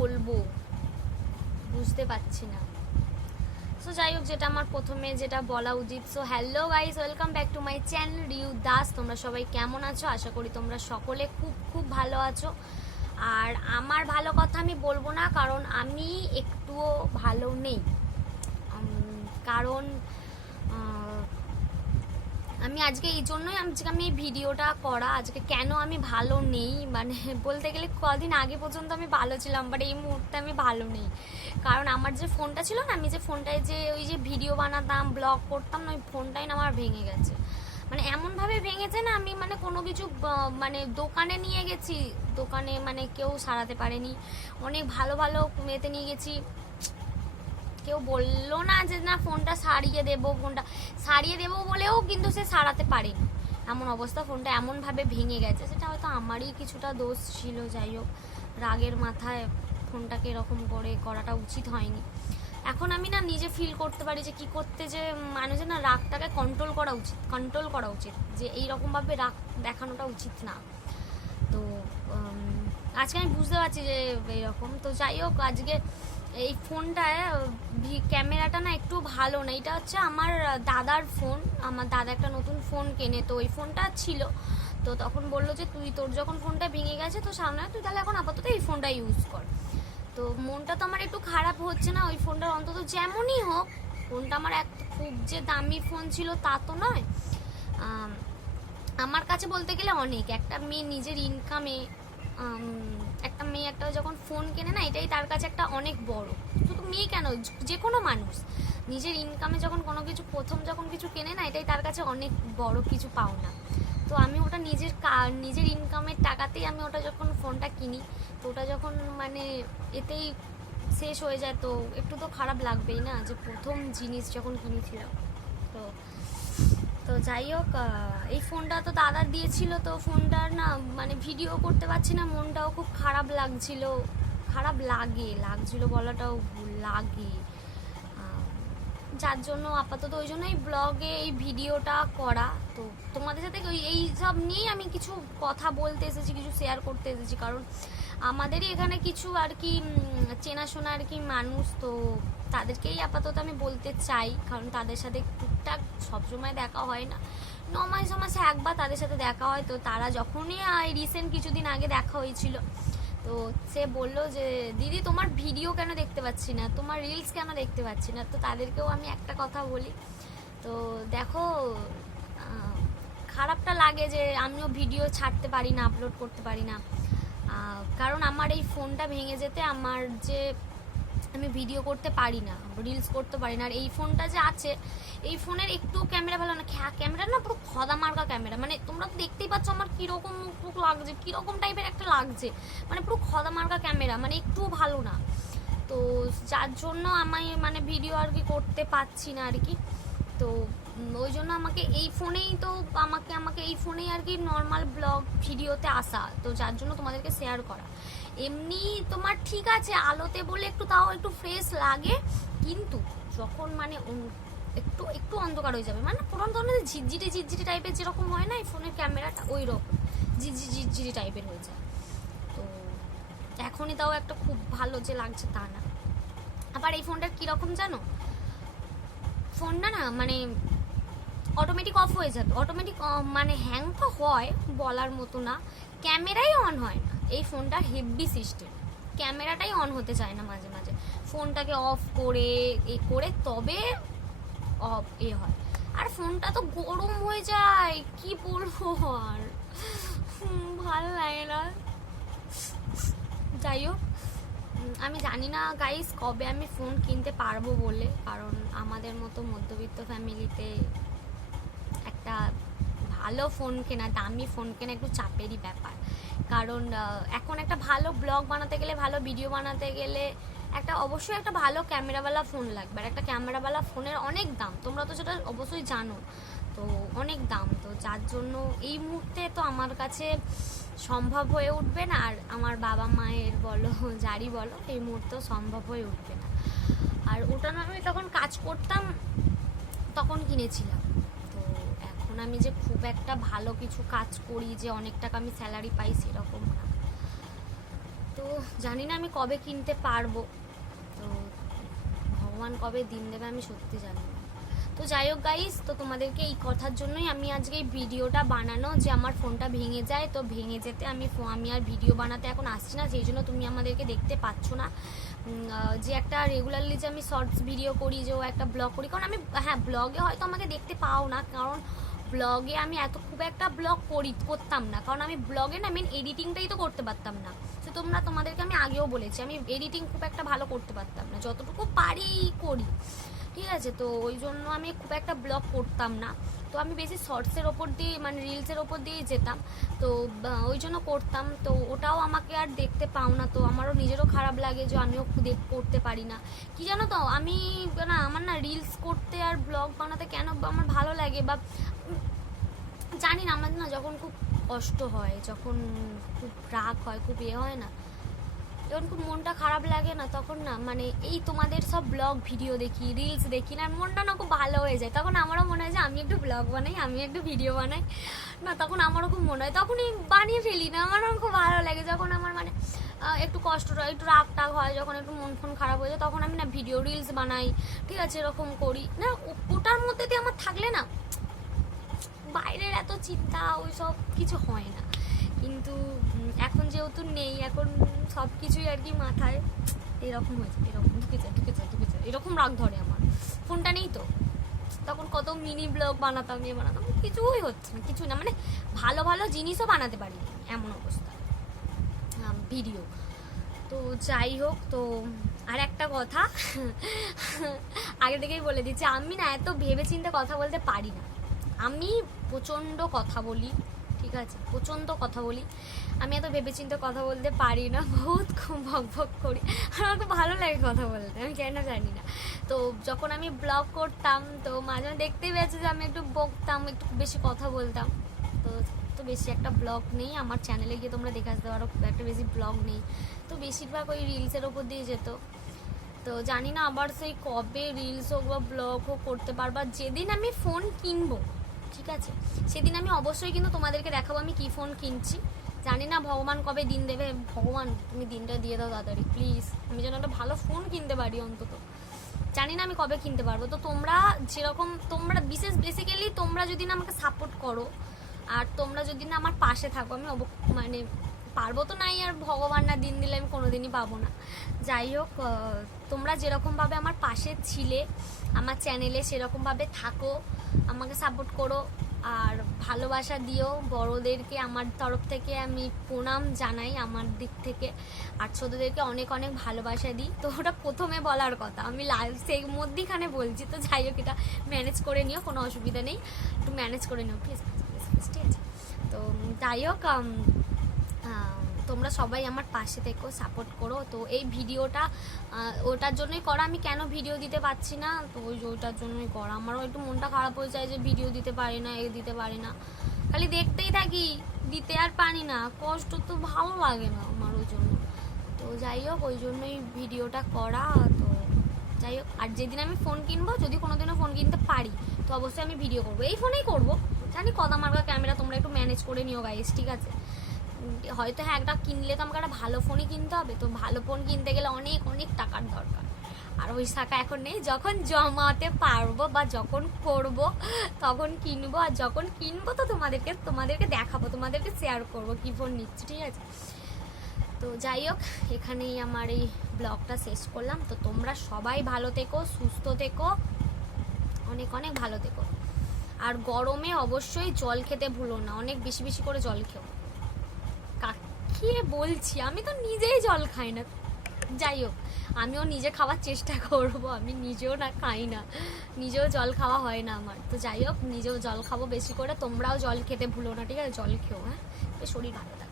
বলব। বুঝতে পারছি না। সো যাই হোক, যেটা আমার প্রথমে যেটা বলা উচিত। So hello guys welcome back to my channel Riu Das তোমরা সবাই কেমন আছো? আশা করি তোমরা সকলে খুব খুব ভালো আছো। আর আমার ভালো কথা আমি বলব না, কারণ আমি একটুও ভালো নেই। কারণ আমি আজকে এই জন্যই আজকে আমি এই ভিডিওটা করা, আজকে কেন আমি ভালো নেই? মানে বলতে গেলে কদিন আগে পর্যন্ত আমি ভালো ছিলাম বাট এই মুহূর্তে আমি ভালো নেই। কারণ আমার যে ফোনটা ছিল না, আমি যে ফোনটায় যে ওই যে ভিডিও বানাতাম, ব্লগ করতাম না ওই ফোনটাই না আমার ভেঙে গেছে। মানে এমনভাবে ভেঙেছে না, আমি মানে কোনো কিছু মানে দোকানে নিয়ে গেছি। দোকানে মানে কেউ সারাতে পারেনি। অনেক ভালো ভালো মেয়েতে নিয়ে গেছি। কেউ বলল না যে না, ফোনটা সারিয়ে দেবো, ফোনটা সারিয়ে দেবো বলেও কিন্তু সে সারাতে পারেনি। এমন অবস্থা, ফোনটা এমনভাবে ভেঙে গেছে, সেটা হয়তো আমারই কিছুটা দোষ ছিল, যাই হোক, রাগের মাথায় ফোনটাকে এরকম করে করাটা উচিত হয়নি। এখন আমি না নিজে ফিল করতে পারি যে কি করতে যে মানুষের না রাগটাকে কন্ট্রোল করা উচিত কন্ট্রোল করা উচিত, যে এইরকমভাবে রাগ দেখানোটা উচিত না। তো আজকে আমি বুঝতে পারছি যে এইরকম। তো যাই হোক, আজকে এই ফোনটায় ক্যামেরাটা না একটু ভালো না। এটা হচ্ছে আমার দাদার ফোন, আমার দাদা একটা নতুন ফোন কেনে, তো ওই ফোনটা ছিল। তো তখন বলল যে, তুই তোর যখন ফোনটা ভেঙে গেছে, তো সামনে তুই তাহলে এখন আপাতত এই ফোনটা ইউজ কর। তো মনটা তো আমার একটু খারাপ হচ্ছে না, ওই ফোনটার অন্তত যেমনই হোক, ফোনটা আমার এক খুব যে দামি ফোন ছিল তা তো নয়। আমার কাছে বলতে গেলে অনেক। একটা মেয়ে নিজের ইনকামে একটা মেয়ে একটা যখন ফোন কেনে না, এটাই তার কাছে একটা অনেক বড়। শুধু মেয়ে কেন? যে কোনো মানুষ। নিজের ইনকামে যখন কোনো কিছু, প্রথম যখন কিছু কেনে না, এটাই তার কাছে অনেক বড় কিছু পাওনা। তো আমি ওটা নিজের কা- নিজের ইনকামের টাকাতেই আমি ওটা যখন ফোনটা কিনি, তো ওটা যখন মানে এতেই শেষ হয়ে যায়। তো একটু তো খারাপ লাগবেই না যে প্রথম জিনিস যখন কিনেছিলাম। তো তো যাই হোক এই ফোনটা তো দাদার দিয়েছিল, তো ফোনটার না মানে ভিডিও করতে পারছি না, মনটাও খুব খারাপ লাগছিল, খারাপ লাগে, লাগছিল বলাটাও লাগে। যার জন্য আপাতত ওই জন্যই ব্লগে এই ভিডিওটা করা। তো তোমাদের সাথে এই সব নিয়েই আমি কিছু কথা বলতে এসেছি, কিছু শেয়ার করতে এসেছি, কারণ আমাদেরই এখানে কিছু আর কি চেনাশোনা আর কি মানুষ, তো তাদেরকেই আপাতত আমি বলতে চাই, কারণ তাদের সাথে টুকটাক সবসময় দেখা হয় না। ন মাস মাসে একবার তাদের সাথে দেখা হয়, তো তারা যখনই রিসেন্ট কিছুদিন আগে দেখা হয়েছিল। তো সে বলল যে, দিদি, তোমার ভিডিও কেন দেখতে পাচ্ছি না? তোমার রিলস কেন দেখতে পাচ্ছি না? তো তাদেরকেও আমি একটা কথা বলি। তো দেখো খারাপটা লাগে যে আমিও ভিডিও ছাড়তে পারি না আপলোড করতে পারি না। কারণ আমার এই ফোনটা ভেঙে যেতে, আমার যে আমি ভিডিও করতে পারি না রিলস করতে পারি না। আর এই ফোনটা যে আছে, এই ফোনের একটু ক্যামেরা ভালো না। খ্যা ক্যামেরা না পুরো খদা মার্কা ক্যামেরা মানে তোমরা তো দেখতেই পাচ্ছ আমার কীরকম মুখ লাগছে, কীরকম টাইপের একটা লাগছে। মানে পুরো খদা মার্কা ক্যামেরা মানে একটুও ভালো না। তো যার জন্য আমি মানে ভিডিও আর কি করতে পারছি না আর কি। তো ওই জন্য আমাকে এই ফোনেই তো আমাকে আমাকে এই ফোনেই আর কি নর্মাল ব্লগ ভিডিওতে আসা। তো যার জন্য তোমাদেরকে শেয়ার করা। এমনি তোমার ঠিক আছে, আলোতে বলে একটু তাও একটু ফ্রেশ লাগে, কিন্তু যখন মানে একটু একটু অন্ধকার হয়ে যাবে মানে পুরো ধরনের ঝিরঝিরি ঝিরঝিরি টাইপের যেরকম হয় না, এই ফোনের ক্যামেরাটা ওই রকম, ঝিরঝিরি ঝিরঝিরি টাইপের হয়ে যায়। তো এখনই তাও একটা খুব ভালো যে লাগছে তা না। আবার এই ফোনটার কীরকম জানো? ফোনটা না মানে অটোমেটিক অফ হয়ে যাবে অটোমেটিক মানে হ্যাং তো হয় বলার মতো না ক্যামেরাই অন হয় না। এই ফোনটা হেভি সিস্টেম ক্যামেরাটাই অন হতে চায় না মাঝে মাঝে। ফোনটাকে অফ করে, এ করে তবে অফ এ হয়। আর ফোনটা তো গরম হয়ে যায়, কি বলব আর? ভালো লাগে না। যাই হোক আমি জানি না গাইস কবে আমি ফোন কিনতে পারব বলে, কারণ আমাদের মতো মধ্যবিত্ত ফ্যামিলিতে একটা ভালো ফোন কেনা, দামি ফোন কেনা একটু চাপেরই ব্যাপার। কারণ এখন একটা ভালো ব্লগ বানাতে গেলে, ভালো ভিডিও বানাতে গেলে একটা, অবশ্যই একটা ভালো ক্যামেরাওয়ালা ফোন লাগবে। আর একটা ক্যামেরাওয়ালা ফোনের অনেক দাম। তোমরা তো সেটা অবশ্যই জানো। তো অনেক দাম। তো যার জন্য এই মুহূর্তে তো আমার কাছে সম্ভব হয়ে উঠবে না। আর আমার বাবা মায়ের বলো, যারই বলো, এই মুহূর্তে সম্ভব হয়ে উঠবে না। আর ওটা না আমি তখন কাজ করতাম, তখন কিনেছিলাম। এখন আমি যে খুব একটা ভালো কিছু কাজ করি, যে অনেক টাকা আমি স্যালারি পাই সেরকম না। তো জানি না আমি কবে কিনতে পারব। তো ভগবান কবে দিন দেবে আমি সত্যি জানি না। তো যাই হোক গাইস তো তোমাদেরকে এই কথার জন্যই আমি আজকে এই ভিডিওটা বানানো, যে আমার ফোনটা ভেঙে যায়। তো ভেঙে যেতে আমি আমি আর ভিডিও বানাতে এখন আসছি না, সেই জন্য তুমি আমাদেরকে দেখতে পাচ্ছ না। যে একটা রেগুলারলি যে আমি শর্টস ভিডিও করি, যে ও একটা ব্লগ করি, কারণ আমি হ্যাঁ ব্লগে হয়তো আমাকে দেখতে পাও না, কারণ ব্লগে আমি এত, খুব একটা ব্লগ করি, করতাম না। কারণ আমি ব্লগে না মেন এডিটিংটাই তো করতে পারতাম না। তো তোমরা, তোমাদেরকে আমি আগেও বলেছি, আমি এডিটিং খুব একটা ভালো করতে পারতাম না। যতটুকু পারি করি। ঠিক আছে? তো ওই জন্য আমি খুব একটা ব্লগ করতাম না। তো আমি বেশি শর্টসের ওপর দিয়ে মানে রিলসের ওপর দিয়ে যেতাম। তো ওই জন্য করতাম। তো ওটাও আমাকে আর দেখতে পাও না। তো আমারও নিজেরও খারাপ লাগে যে আমিও করতে পারি না। কি জানো তো, আমি, না, আমার না রিলস করতে আর ব্লগ বানাতে কেন আমার ভালো লাগে বা জানি না, আমার না যখন খুব কষ্ট হয়, যখন খুব রাগ হয়, খুব এ হয় না, যখন খুব মনটা খারাপ লাগে না, তখন না মানে এই তোমাদের সব ব্লগ ভিডিও দেখি রিলস দেখি না, মনটা না খুব ভালো হয়ে যায়। তখন আমারও মনে হয় যে আমি একটু ব্লগ বানাই, আমি একটু ভিডিও বানাই। না, তখন আমারও খুব মনে হয়, তখনই বানিয়ে ফেলি না, আমারও খুব ভালো লাগে, যখন আমার মানে একটু কষ্ট হয়, একটু রাগ টাগ হয়, যখন একটু মন ফোন খারাপ হয়ে যায়, তখন আমি না ভিডিও রিলস বানাই, ঠিক আছে, এরকম করি। না ওটার মধ্যে দিয়ে আমার থাকলে না বাইরের এত চিন্তা ওই সব কিছু হয় না। কিন্তু এখন যেহেতু নেই, এখন সব কিছুই আর কি মাথায়, এরকম হয়েছে, এরকম, ঢুকে যায় ঢুকে যায় ঢুকে যায়, এরকম রাগ ধরে আমার। ফোনটা নেই তো। তখন কত মিনি ব্লগ বানাতাম ইয়ে বানাতাম, কিছুই হচ্ছে না কিছু না। মানে ভালো ভালো জিনিসও বানাতে পারি এমন অবস্থা। ভিডিও তো যাই হোক, তো আর একটা কথা, আগে থেকেই বলে দিচ্ছি, আমি না এত ভেবে চিন্তে কথা বলতে পারি না। আমি প্রচণ্ড কথা বলি, ঠিক আছে? প্রচণ্ড কথা বলি। আমি এত ভেবেচিন্তে কথা বলতে পারি না, বহুত ভক ভক করি। আমার খুব ভালো লাগে কথা বলতে, আমি কেন জানি না। তো যখন আমি ব্লগ করতাম, তো মাঝে মাঝে দেখতেই পেয়েছি যে আমি একটু বকতাম, একটু বেশি কথা বলতাম। তো তো বেশি একটা ব্লগ নেই, আমার চ্যানেলে গিয়ে তোমরা দেখে আসতে পারো, একটা বেশি ব্লগ নেই। তো বেশিরভাগ ওই রিলসের ওপর দিয়ে যেত। তো জানি না আবার সেই কবে রিলস হোক বা ব্লগ হোক করতে পারব, যেদিন আমি ফোন কিনবো ঠিক আছে? সেদিন আমি অবশ্যই কিন্তু তোমাদেরকে দেখাবো আমি কি ফোন কিনছি। জানি না ভগবান কবে দিন দেবে। ভগবান, তুমি দিনটা দিয়ে দাও তাড়াতাড়ি প্লিজ আমি যেন একটা ভালো ফোন কিনতে পারি অন্তত। জানি না আমি কবে কিনতে পারব। তো তোমরা যেরকম, তোমরা বিশেষ বেসিক্যালি তোমরা যদি না আমাকে সাপোর্ট করো, আর তোমরা যদি না আমার পাশে থাকো, আমি মানে পারব তো নাই আর ভগবান না দিন দিলে আমি কোনোদিনই পাবো না। যাই হোক তোমরা যেরকমভাবে আমার পাশে ছিলে, আমার চ্যানেলে সেরকমভাবে থাকো, আমাকে সাপোর্ট করো, আর ভালোবাসা দিও। বড়োদেরকে আমার তরফ থেকে আমি প্রণাম জানাই আমার দিক থেকে। আর ছোটোদেরকে অনেক অনেক ভালোবাসা দিই। তো ওটা প্রথমে বলার কথা। আমি লাইভ সেই মধ্যিখানে বলছি, তো যাই হোক, এটা ম্যানেজ করে নিও, কোনো অসুবিধা নেই। একটু ম্যানেজ করে নিও প্লিজ প্লিজ প্লিজ ঠিক আছে? তো যাই হোক তোমরা সবাই আমার পাশে থেকেও সাপোর্ট করো। তো এই ভিডিওটা ওটার জন্যই করা। আমি কেন ভিডিও দিতে পারছি না? তো ওই যে ওটার জন্যই করা। আমারও একটু মনটা খারাপ হয়ে যায় যে ভিডিও দিতে পারি না, এ দিতে পারি না। খালি দেখতেই থাকি, দিতে আর পারি না। কষ্ট তো ভালো লাগে না আমার ওই জন্য। তো যাই হোক, ওই জন্যই ভিডিওটা করা। তো যাই হোক, আর যেদিন আমি ফোন কিনবো, যদি কোনোদিনও ফোন কিনতে পারি, তো অবশ্যই আমি ভিডিও করব। এই ফোনেই করব। জানি কদা মার্কা ক্যামেরা তোমরা একটু ম্যানেজ করে নিও গাইস ঠিক আছে? হয়তো হ্যাঁ একটা কিনলে তো আমাকে একটা ভালো ফোনই কিনতে হবে। তো ভালো ফোন কিনতে গেলে অনেক অনেক টাকার দরকার। আর ওই শাখা এখন নেই। যখন জমাতে পারব বা যখন করব, তখন কিনবো। আর যখন কিনবো তো তোমাদেরকে তোমাদেরকে দেখাবো, তোমাদেরকে শেয়ার করব কি ফোন নিচ্ছি, ঠিক আছে? তো যাই হোক, এখানেই আমার এই ব্লগটা শেষ করলাম। তো তোমরা সবাই ভালো থেকো, সুস্থ থেকো। অনেক অনেক ভালো থেকো। আর গরমে অবশ্যই জল খেতে ভুলো না। অনেক বেশি বেশি করে জল খেও। কাকে বলছি? আমি তো নিজেই জল খাই না। যাই হোক, আমিও নিজে খাওয়ার চেষ্টা করব। আমি নিজেও না খাই না। নিজেও জল খাওয়া হয় না আমার। তো যাই হোক, নিজেও জল খাব বেশি করে। তোমরাও জল খেতে ভুলো না, ঠিক আছে? জল খেও হ্যাঁ? শরীর ভালো